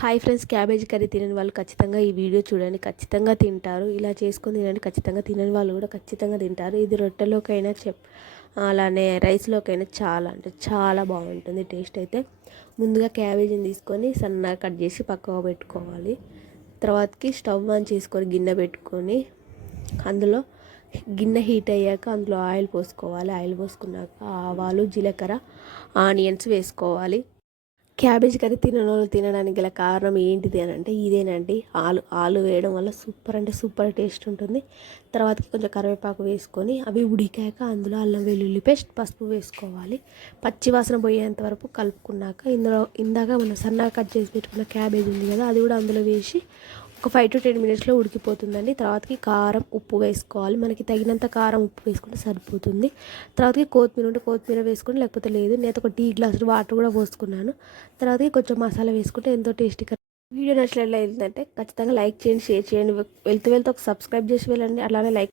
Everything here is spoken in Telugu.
హాయ్ ఫ్రెండ్స్, క్యాబేజీ కర్రీ తినని వాళ్ళు ఖచ్చితంగా ఈ వీడియో చూడండి, ఖచ్చితంగా తింటారు. ఇలా చేసుకొని తినండి, ఖచ్చితంగా తినని వాళ్ళు కూడా ఖచ్చితంగా తింటారు. ఇది రొట్టెలోకైనా అలానే రైస్లోకైనా చాలా అంటే చాలా బాగుంటుంది టేస్ట్ అయితే. ముందుగా క్యాబేజీని తీసుకొని సన్నగా కట్ చేసి పక్కకు పెట్టుకోవాలి. తర్వాతకి స్టవ్ ఆన్ చేసుకొని గిన్నె పెట్టుకొని అందులో గిన్నె హీట్ అయ్యాక అందులో ఆయిల్ పోసుకోవాలి. ఆయిల్ పోసుకున్నాక ఆవాలు, జీలకర్ర, ఆనియన్స్ వేసుకోవాలి. క్యాబేజ్ కర్రీ తిననోళ్ళు తినడానికి గల కారణం ఏంటిది అని అంటే ఇదేనండి. ఆలు వేయడం వల్ల సూపర్ అంటే సూపర్ టేస్ట్ ఉంటుంది. తర్వాతకి కొంచెం కరివేపాకు వేసుకొని అవి ఉడికాక అందులో అల్లం వెల్లుల్లి పేస్ట్, పసుపు వేసుకోవాలి. పచ్చి వాసన పోయేంత వరకు కలుపుకున్నాక ఇందాక మనం సన్నగా కట్ చేసి పెట్టుకున్న క్యాబేజ్ ఉంది కదా, అది కూడా అందులో వేసి ఒక 5 to 10 మినిట్స్లో ఉడికిపోతుందండి. తర్వాతకి కారం, ఉప్పు వేసుకోవాలి. మనకి తగినంత కారం, ఉప్పు వేసుకుంటే సరిపోతుంది. తర్వాతకి కొత్తిమీర ఉంటే కొత్తిమీర వేసుకొని, లేకపోతే లేదు. నేనైతే ఒక టీ గ్లాసు వాటర్ కూడా పోసుకున్నాను. తర్వాతకి కొంచెం మసాలా వేసుకుంటే ఎంతో టేస్టీగా. వీడియో నచ్చినట్లయితే ఖచ్చితంగా లైక్ చేయండి, షేర్ చేయండి. వెళ్తూ ఒక సబ్స్క్రైబ్ చేసి వెళ్ళండి. అలానే లైక్